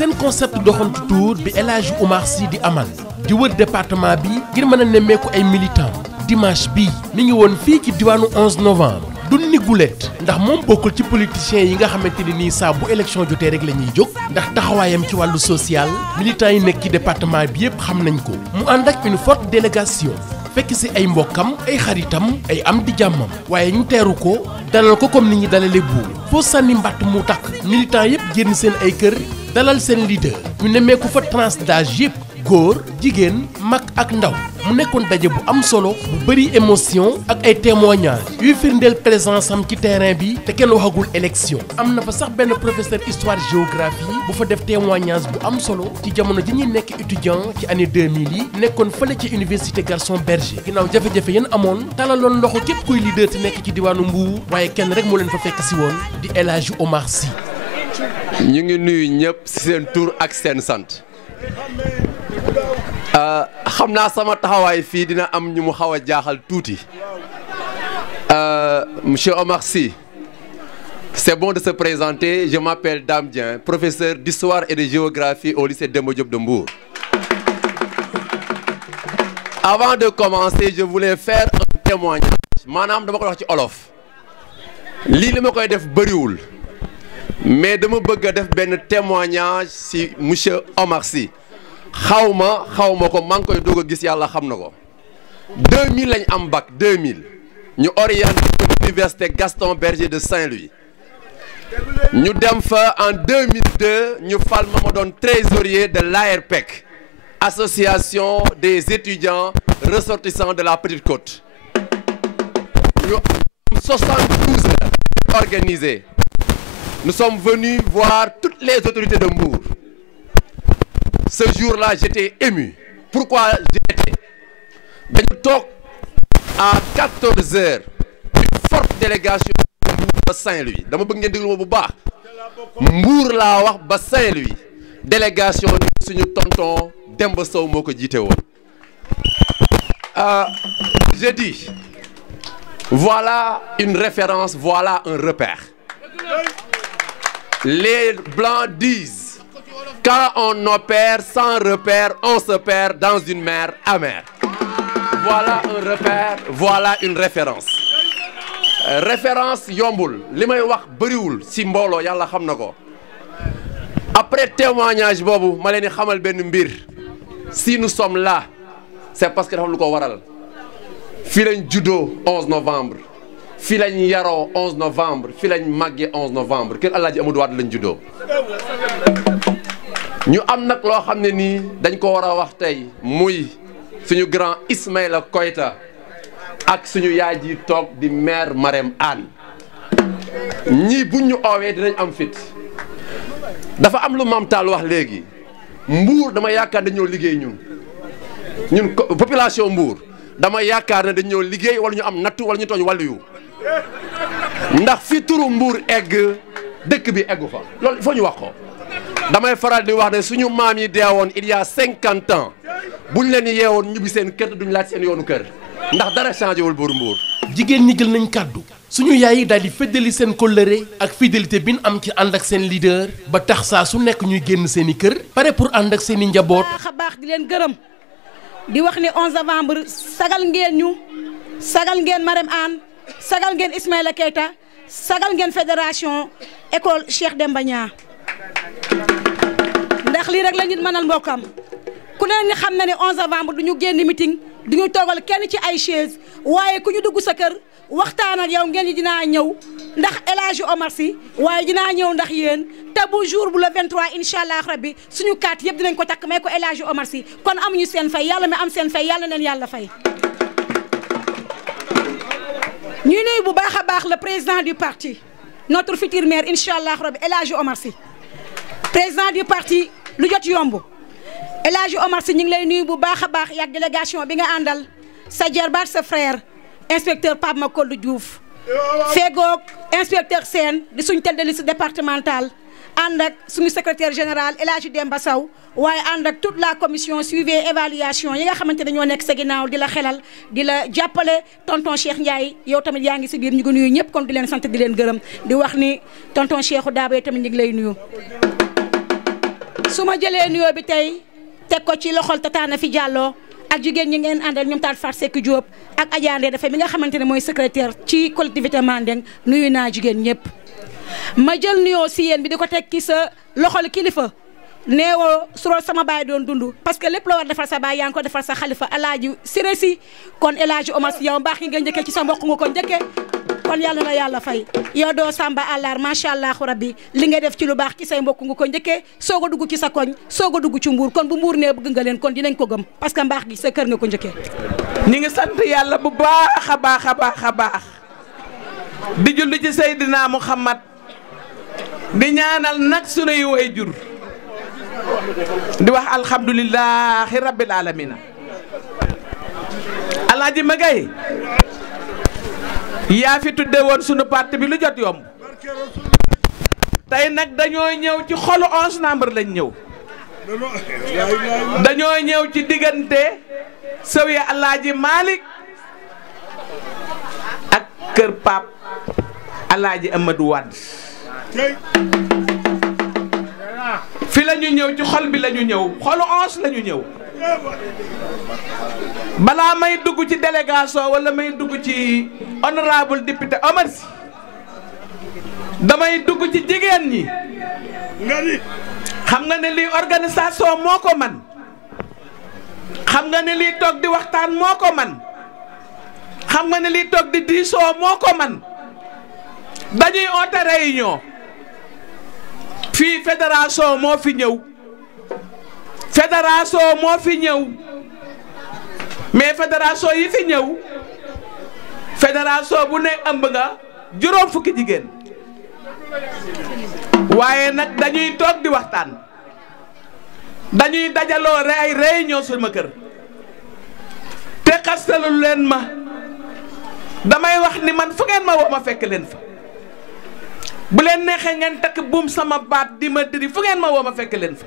seen concept doxantu tour bi El Hadji Oumar Sy di amal di wër département bi ngir mën a nemmeeku ay militants dimanche bii mi ngi woon fii ci diwaanu 11 novembre du ni gulet ndax moom bokkul ci politiciens yi nga xamante ni nii saa bu élection jotee rek la ñuy jóg ndax taxawaayam ci wàllu social militants yi nekk ci département bi yëpp xam nañ ko mu ànd ak une forte délégation fekk si ay mbokkam ay xaritam ay am di jàmmam waaye ñu teeru ko dalal ko comme ni ñi dalale buur foo sànni mbàtt mu takk militants yëpp génn seen ay kër dalal seen leader ñu nemmeeku fa tranche d'âge yëpp góor jigéen mag ak ndaw mu nekkoon daje bu am solo bu bëri émotion ak ay témoignages yuy firndeel présence am ci terrain bi te kenn waxagul élection am na fa sax benn professeur histoire géographie bu fa def témoignage bu am solo ci jamono ji ñuy nekk étudiant ci année 2000 yi nekkoon fële ci université Gaston Berger ginnaaw jafe-jafe yéen amoon talaloon loxo képp kuy leader te nekk ci diwaanu Mbour waaye kenn rek moo leen fa fekk si woon di El Hadji Oumar Sy. ñu ngi nuyu ñëpp ci seen tur ak seen sant. xam naa sama taxawaay fii dina am ñu mu xaw a jaaxal tuuti monsieur Oumar Sy, c'est bon de se présenter. Je m'appelle Dame Dieng, professeur d'histoire et de géographie au lycée Demba Diop de Mbour. Avant de commencer, je voulais faire un témoignage. maanaam dama koy wax ci olof lii li ma koy def bëriwul mais dama bëgg a def benn témoignage ci monsieur Oumar Sy. xaw ma ko maa ngi koy doog a gis yàlla xam na ko 2000 lañ am bac 2000 ñu orienté université Gaston Berger de Saint-Louis ñu dem fa en 2002 ñu fal ma doon trésorier de l'ARPEC, association des étudiants ressortissants de la Petite Côte. ñu am 72 heures organisées. Nous sommes venus voir toutes les autorités de Mbour. Ce jour-là, j'étais ému. Pourquoi j'étais? Dañu toog à 14 heures une forte délégation de Mbour ba Saint-Louis dama bëgg ngeen déglu ma bu baax Mbour laa wax ba Saint-Louis délégation ni suñu tonton Demba Sow moo ko jiite woon. Je dis voilà une référence, voilà un repère. Les Blancs disent quand on opère sans repère, on se perd dans une mer amère. Voilà un repère, voilà une référence. Référence yombul li may wax bëriwul si mbooloo yàlla xam na ko. Après témoignage boobu ma leen di xamal benn mbir si nous sommes là c'est parce que dafa lu ko waral. Fii lañ juddoo 11 novembre fii lañ yaroo 11 novembre fii lañ màggee 11 novembre kër Alaaji Amadou Wade lañ juddoo. ñu am nag loo xam ne nii dañ ko war a wax tey muy suñu grand Ismaïla Koïta ak suñu yaay ji toog di maire Marème Anne ñii buñ ñu oowee dinañ am fit. dafa am lu Mame Tall wax léegi Mbour dama yaakaar dañoo liggéey ñun population Mbour dama yaakaar ne dañoo liggéey wala ñu am nattu wala ñu tooñ wàllu yu ndax fi turu Mbour egg dëkk bi eggu fa loolu il faut ñu wax ko. damay faral di wax ne suñu maam yi deewoon il y a 50 ans buñ leen yeewoon ñubbi seen kër duñ laaj seen yoonu kër ndax dara changé wul buur Mbour. jigéen ñi jël nañ kàddu suñu yaay yi daal di feddali seen kóllëre ak fidélité bi ñu am ci ànd ak seen leader ba tax saa su nekk ñuy génn seen i kër pare pour ànd ak seen i njaboot. baax di leen gërëm di wax ne 11 novembre sagal ngeen ñu sagal ngeen Marème Anne sagal ngeen Ismaïla Keita sagal ngeen fédération école Cheikh Demba Niang ndax lii rek la nit mënal mbokkam ku ne ni xam na ne 11 novembre du ñu génn meeting du ñu toogal kenn ci ay chaise waaye ku ñu dugg sa kër waxtaan ak yow ngeen ni dinaa ñëw ndax El Hadji Oumar Sy waaye dinaa ñëw ndax yéen te bu jour bu le 23 incha allah rabbi suñu kaat yëpp dinañ ko takk may ko El Hadji Oumar Sy kon amuñu seen fay yàlla mi am seen fay yàlla na leen yàlla fay. ñuy nuyu bu baax a baax le président du parti notre futur maire incha allah rabbi El Hadji Oumar Sy président du parti lu jot yomb El Hadji Oumar Sy ñu ngi lay nuyu bu baax a baax yaag délégation bi nga àndal sa jarbaat sa frère inspecteur Pape Makodou Diouf feegoog inspecteur Sène di suñu tête de liste départementale ànd ak suñu secrétaire général El Hadji Demba Sow waaye ànd ak toute la commission suivi évaluation yi nga xamante ne ñoo nekk sa ginnaaw di la xelal di la jàppale tonton Cheikh Ndiaye yow tamit yaa ngi si biir ñu ngi nuyu ñëpp kon di leen sant di leen gërëm di wax ni tonton Cheikhou Dabo tamit ñu ngi lay nuyu. su ma jëlee nuyoo bi tey teg ko ci loxol Tata Nafi Diallo ak jigéen ñi ngeen àndal ñoom taat Fatou Seck Diop ak Adja Ndeye dafa mi nga xamante ne mooy secrétaire ci collectivité Mandeng nuyu naa jigéen ñëpp. ma jël nuyoo si yéen bi di ko teg ci sa loxol kilifa neewoo suroo sama baay doon dund parce que lépp loo war defal sa baay yaa ngi ko defal sa xalifa Alaaji Siré Sy kon El Hadji Omar Sy yow mbaax yi nga njëkkee ci sa mbokk nga ko njëkkee kon yàlla na yàlla fay yow doo Samba àllar macha allah rabbi li nga def ci lu baax ci say mbokk nga ko njëkkee soog a dugg ci sa koñ soog a dugg ci mbuur kon bu mbuur nee bëgg nga leen kon dinañ ko gëm parce que mbaax gi sa kër nga ko njëkkee. ñi ngi sant yàlla bu baax a baax a baax a baax di julli ci Seydina Muhammad di ñaanal nag sunuy waajur di wax alhamdulillahi rabbil alamina. Alaaji Magay yaa fi tudde woon sunu parti bi lu jot yomb tey nag dañoo ñëw ci xolu 11 novembre lañ ñëw dañoo ñëw ci diggante Zawiya Alaaji Malick ak kër Pape Alaaji Amadou Wade fi la ñu ñëw ci xol bi la ñu ñëw xolu 11 la ñu ñëw balaa may dugg ci délégation wala may dugg ci honorable député Omar Sy damay dugg ci jigéen ñi xam nga ne lii organisation moo ko man xam nga ne lii toog di waxtaan moo ko man xam nga ne lii toog di diisoo moo ko man dañuy oote réunion fii fédération moo fi ñëw fédération moo fi ñëw mais fédération yi fi ñëw fédération bu ne ëmb nga juróom fukki jigéen waaye nag dañuy toog di waxtaan dañuy dajaloo ay réunion sama kër te xastalu leen ma damay wax ni man fu ngeen ma woo ma fekk leen fa bu leen neexee ngeen takk buum sama baat di ma diri fu ngeen ma woo ma fekk leen fa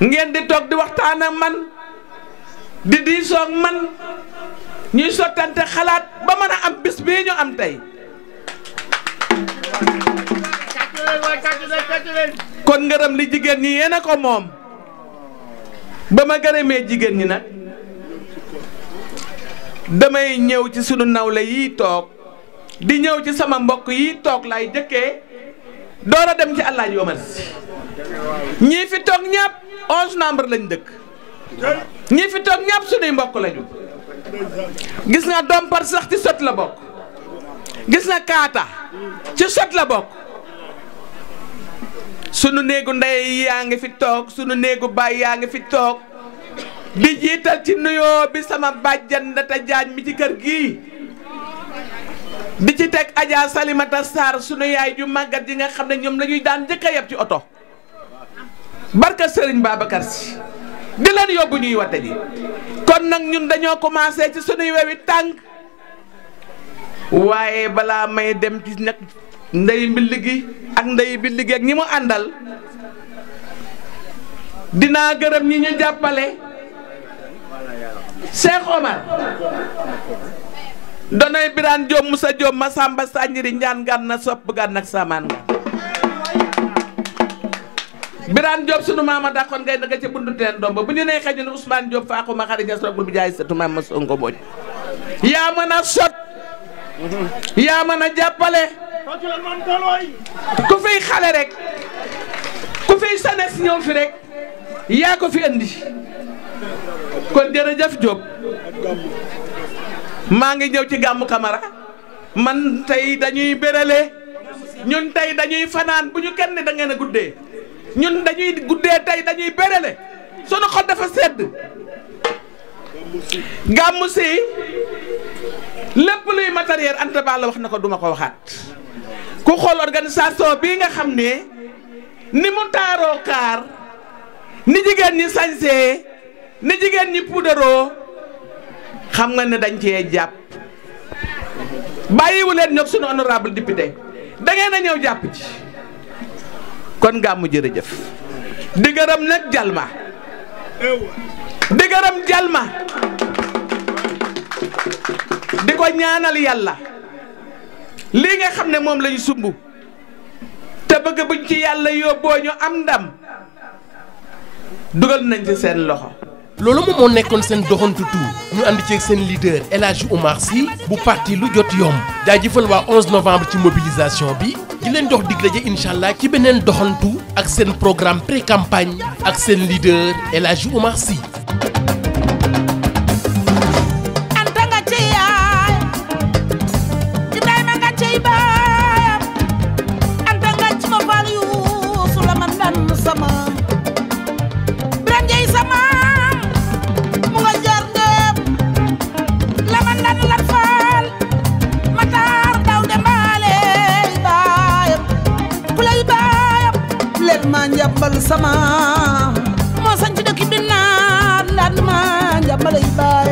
ngeen di toog di waxtaan ak man di diisoo ak man ñuy sottante xalaat ba mën a am bis bii ñu am tey kon ngërëm li jigéen ñi yéen a ko moom ba ma gërëmee jigéen ñi nag damay ñëw ci sunu nawle yi toog di ñëw ci sama mbokk yi toog lay jëkkee door a dem ci Alaaji Omar Sy ñii fi toog ñàpp 11 novembre lañ dëkk ñii fi toog ñàpp sunuy mbokk lañu gis nga Dompar sax ci sot la bokk gis nga Kaata ci sot la bokk sunu néegu ndey yaa ngi fi toog sunu néegu baay yaa ngi fi toog di jiital ci nuyoo bi sama bàjjan Ndata Jaañ mi ci kër gii di ci teg Adja Salimata Sarr sunu yaay ju màggat yi nga xam ne ñoom lañuy daan njëkk a yeb ci oto barka Serigne Babacar Sy di leen yóbbu ñuy wate ji kon nag ñun dañoo commencé ci sunuy wewi tànk waaye balaa may dem ci nag ndey mbilli gi ak ndey mbilli gi ak ñi mu àndal dinaa gërëm ñi ñu jàppale Cheikh Omar donoy Birane Diop Moussa Diop Masamba Sanjiri njaan gan na sopp gan nag samaan nga Birane Diop sunu maama dàqoon ngay daga ca buntu teen domba bu ñu nee xëy ñu ne Ousmane Diop faaxu ma xari ñas rogul bi jaay satu maam ma Sonko Mbodj yaa mën a sot yaa mën a jàppale ku fiy xale rek ku fiy sanes ñëw fi rek yaa ko fi andi kon jërëjëf Diop maa ngi ñëw ci gàmmu Camara man tey dañuy bérale ñun tey dañuy fanaan bu ñu kenn da ngeen a guddee ñun dañuy guddee tey dañuy bérale sunu xol dafa sedd gàmmu si lépp luy matériel Anta Ba la wax na ko duma ko waxaat ku xool organisation bii nga xam ne ni mu taaroo kaar ni jigéen ñi sañsee ni jigéen ñi puudaroo xam nga ne dañ cee jàpp bàyyiwu leen ñoog sunu honorable député da ngeen a ñëw jàpp ci kon gàmmu jërëjëf di gërëm nag Jalma di gërëm Jalma di ko ñaanal yàlla lii nga xam ne moom lañu sumb te bëgg buñ ci yàlla yóbboo ñu am ndam dugal nañ ci seen loxo. loolu moom moo nekkoon seen doxantu tour ñu ànd ceeg seen leader El Hadji Oumar Sy bu parti lu jot yomb jaajëfal waa 11 novembre ci mobilisation bi di leen jox dig daje incha allah ci beneen doxantu ak seen programme pré campagne ak seen leader El Hadji Oumar Sy. Anta nga ci yaay Ibrahima nga ci baayam Anta nga ci ma fal yu su la man dan sama Biram Jeey sama mu nga jar ngëm la man dan lat faal Matar daw de mbaale baayam ku lay baayam leen ma njambal sama moo sañ ci dëkk bi naan ndaan ma njambal baayam